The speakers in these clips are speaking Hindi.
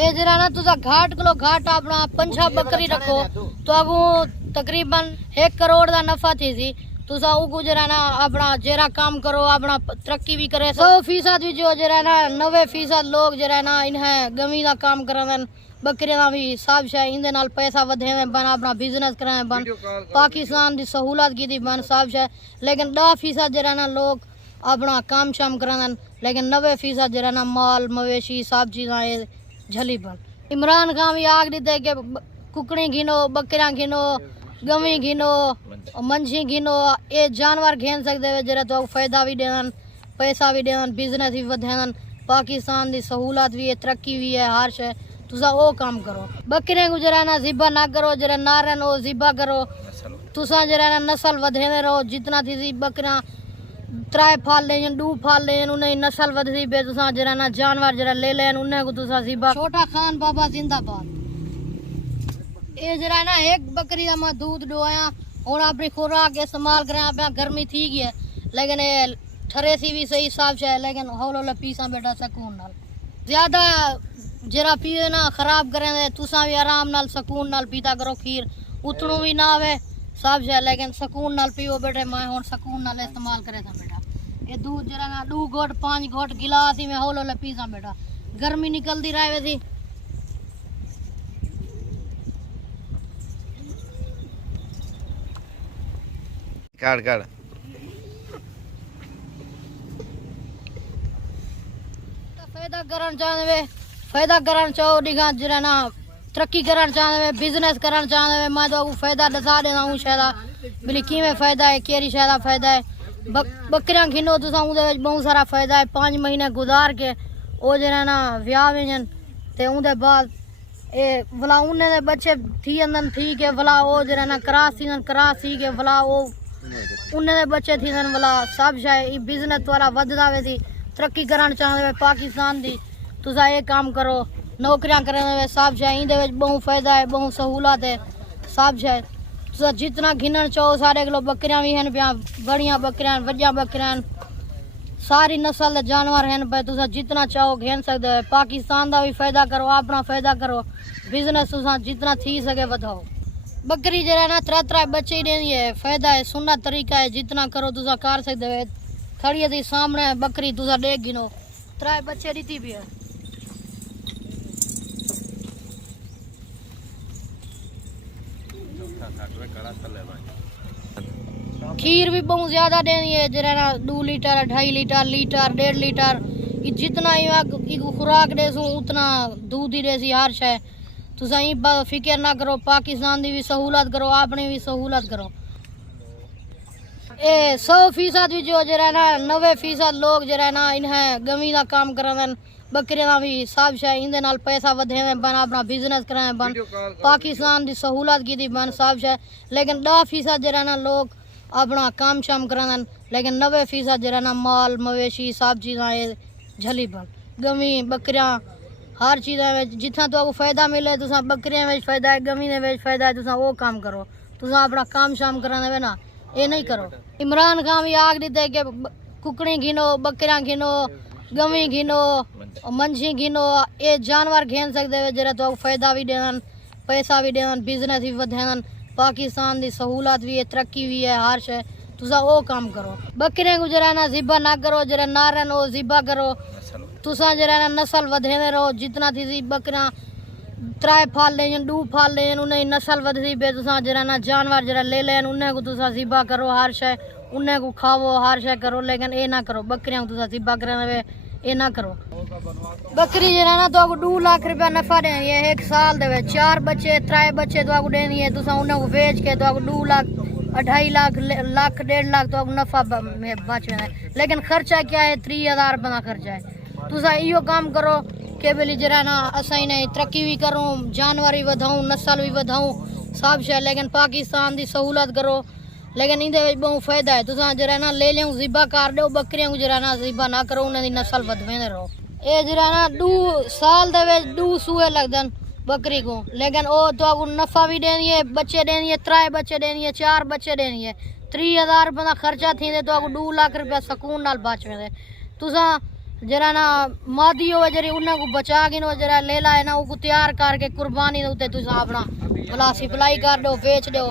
ए जरा ना तुसा घाट किलो घाट अपना 5 बकरी रखो तो अगू तकरीबन 1 करोड़ का नफा थी सी। तुसा उगू जरा ना अपना जेरा काम करो अपना तरक्की भी करे। 100% भी जो जरा ना 90% लोग जरा ना इन्हें गमी का काम करन बकरियां भी सब शे इंदे नाल पैसा वधे बन अपना बिजनेस कराए बन पाकिस्तान की सहूलत की बन सब शे। लेकिन 10% जरा ना लोग अपना काम शाम करन लेकिन 90% जरा ना माल मवेशी सब चीज़ें झली बन। इमरान खान भी आग देते कि कुकड़ी गिनो बकरियां गिनो गवी गिनो मंझी गिनो ये जानवर घेन सकते हुए जरा तो फायदा भी देन पैसा भी देन बिजनेस भी वधन पाकिस्तान की सहूलत भी है तरक्की भी है हर शे। तुसा वो काम करो बकरियां को जरा ना जिबा ना करो जरा ना रहन वो जिबा करो। तुसा जरा ना नस्ल वधेंदे रहो जितना थी बकरियां 3 फाल लेन 2 फाल लेन उन्हें नस्ल वधदी पे तुसा जरा ना जानवर जरा ले लेन उन्हें को तुसा जिबा। छोटा खान बाबा जिंदाबाद। ये जरा ना एक बकरी का मैं दूध डोया और अपनी खुराक इस्तेमाल करें आप गर्मी थी गई है लेकिन ये ठरे सी भी सही हिसाब से है लेकिन हौल पीसा बेटा सुकून नाल ज्यादा जरा पिए ना खराब करें तुसा भी आराम नाल सुकून नाल पीता करो खीर उतनू भी ना आवे सब है लेकिन सुकून नाल पियो बेटे मैं हुन सुकून नाल इस्तेमाल करे था बेटा। ये दूध जरा ना 2 घोट 5 घोट गिलास ही में हौल पीसा बेटा गर्मी निकलती रहे वैसी। काट काट फायदा करन चाहो दिखा जरा ना तरक्की करन चाहते बिजनेस करन चाहते मैं तो फायदा दसा देना हूँ शायद बिल्ली किमें फायदा है केरी शायद फायदा है बकरियां खिनो तुसा उहदे विच बहुत सारा फायदा है 5 महीने गुजार के ओ जरा ना ब्याह वेजन ते उहदे बाद ए भला उन्हें दे बच्चे थी अंदन ठीक है भला ओ जरा ना क्रास सी के भला ओ उन्हें दे बच्चे थी भला सब शायद बिजनेस वाला वधदा वे तरक्की करन चाहते पाकिस्तान दी तुसा ये काम करो नौकरियां करें सब शायद इंदे विच बहुत फायदा है बहुत सहूलत है सब शायद तुसा जितना घिनन चाहो सारे किलो बकरियां भी हैं पिया बड़िया बकरियां वड्डियां बकरियां सारी नस्ल के जानवर हैं पे तुसा जितना चाहो घेन सकते हो। पाकिस्तान का भी फायदा करो अपना फायदा करो बिजनेस तुसा जितना थी सके बढ़ाओ। बकरी जरा ना 3 बच्चे ही देनी है फायदा है सुनना तरीका है जितना करो तुसा कर सकते हो। खड़ी थी सामने बकरी तुसा देख गिनो 3 बच्चे दीती भी है। खीर भी बहुत ज्यादा देनी है जरा ना 2 लीटर 2.5 लीटर लीटर 1.5 लीटर जितना ही खुराक दे उतना दूध ही देसी हर शे। तुसा ही फिक्र ना करो पाकिस्तान की भी सहूलत करो अपनी भी सहूलत करो। ए 100% भी जो जरा ना 90% लोग जरा ना इन्हें गमी का काम करन बकरियां भी सब शे इंदे नाल पैसा वधे बन अपना बिजनेस कराए बन पाकिस्तान की सहूलत की बन सब शे। लेकिन 10% जरा ना लोग अपना काम शाम करन लेकिन 90% जरा ना माल मवेशी सब चीज़ें झली बन गमी बकरियां हर चीज़ जितना तो फायदा मिले तुसा बकरियां में फायदा है गमी में फायदा है तुसा वो काम करो तुसा अपना काम शाम करन ना ये नहीं करो। इमरान खान भी आग देते कि कुकड़ी गिनो बकरियां गिनो गवी गिनो मंझी गिनो ये जानवर घेन सकते हुए जरा तो फायदा भी देन पैसा भी देन बिजनेस भी वधन पाकिस्तान की सहूलत भी है तरक्की भी है हर शे। तुसा वो काम करो बकरियां को जरा ना जिबा ना करो जरा ना रहन वो जिबा करो। तुसा जरा ना नस्ल वधेंदे रहो जितना थी बकरियां 3 फाल लेन 2 फाल लेन उन्हें नस्ल वधदी पे तुसा जरा ना जानवर जरा ले लेन उन्हें को तुसा जिबा करो हर शे उन्हें को खाओ हर शे करो लेकिन ये ना करो बकरियां को तुसा जिबा करे ये ना करो। बकरी जरा ना तो 2 लाख रुपया नफा देनी है 1 साल दे 4 बच्चे 3 बच्चे तो देनी है तुसा उन्हें को बेच के तो 2 लाख 2.5 लाख 1.5 लाख तो नफा बचना है। लेकिन खर्चा क्या है 30,000 रुपये का खर्चा है। तुसा इो काम करो के बेली जरा ना असाई नहीं तरक्की भी करूँ जानवर भी वधाऊँ नस्ल भी वधाऊँ सब शे। लेकिन पाकिस्तान की सहूलत करो लेकिन इंदे बहुत फायदा है तुसा जरा ना ले लियो जिबा कर दो बकरियां को जरा ना जिबा ना करो उन्हें दी नस्ल वधवेंदे रहो। ये जरा ना 2 साल दे 2 सूए लगदन बकरी को लेकिन ओ तो नफा भी देनी है बच्चे देनी है 3 बच्चे देनी है 4 बच्चे देनी है 30,000 रुपये का खर्चा थी तो 2 लाख रुपया सुकून नाल बच वेंदे। तुसा जरा ना मादी हो जरी उन्हें को बचा के नो जरा ले लाए ना उनको तैयार करके कुर्बानी उते तुसा अपना भला सप्लाई कर दो बेच दो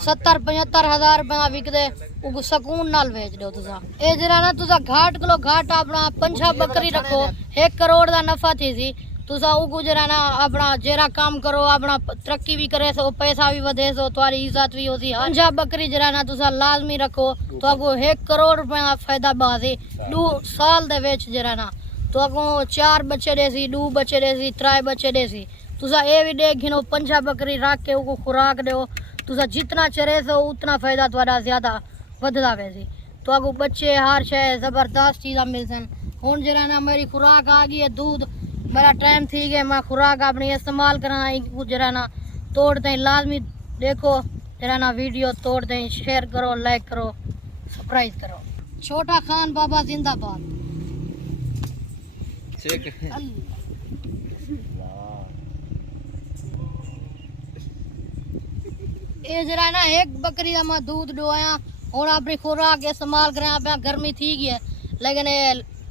70-75 हजार रुपया बिक दे उनको सुकून नाल बेच दो तुसा ए जरा ना तुसा घाट किलो घाट अपना 5-6 बकरी रखो 1 करोड़ दा नफा थी सी तुसा उनको जरा ना अपना जेरा काम करो अपना तरक्की भी करे सो पैसा भी वधे सो तुम्हारी इज्जत भी होती 5 बकरी जरा ना तुसा लाजमी रखो तो आपको 1 करोड़ रुपया का फायदा बासी 2 साल दे विच जरा ना तो आपको 4 बच्चे देसी 2 बच्चे देसी 3 बच्चे देसी तुसा ए भी देख गिनो 5 बकरी रख के उनको खुराक दो तुसा जितना चरे सो उतना फायदा तुम्हारा ज्यादा वधदा वैसी तो आपको बच्चे हर शय जबरदस्त चीज़ा मिलसन हुन जरा ना मेरी खुराक आ गई है दूध मेरा टाइम थी गया मैं खुराक अपनी इस्तेमाल करा जरा ना तोड़ते हैं लाजमी देखो जरा ना वीडियो तोड़ते हैं शेयर करो लाइक करो सब्सक्राइब करो छोटा खान बाबा जिंदाबाद ये जरा ना 1 बकरी का मैं दूध डोया और अपनी खुराक इस्तेमाल करें गर्मी थी गई है लेकिन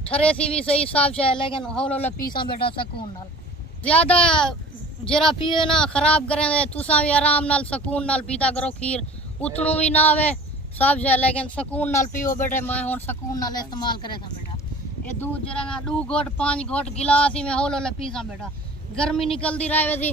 ठरे सी भी सही साफ है लेकिन हौल पीसा बेटा सुकून नाल ज्यादा जरा पिए ना खराब करें तुसा भी आराम नाल सुकून नाल पीता करो खीर उतनू भी ना आवे सब है लेकिन सुकून नाल पियो बेटे मैं हुन सुकून नाल इस्तेमाल करे था बेटा ये दूध जरा ना 2 घोट 5 घोट गिलास ही में हौल पीसा बेटा गर्मी निकलती रहे वैसी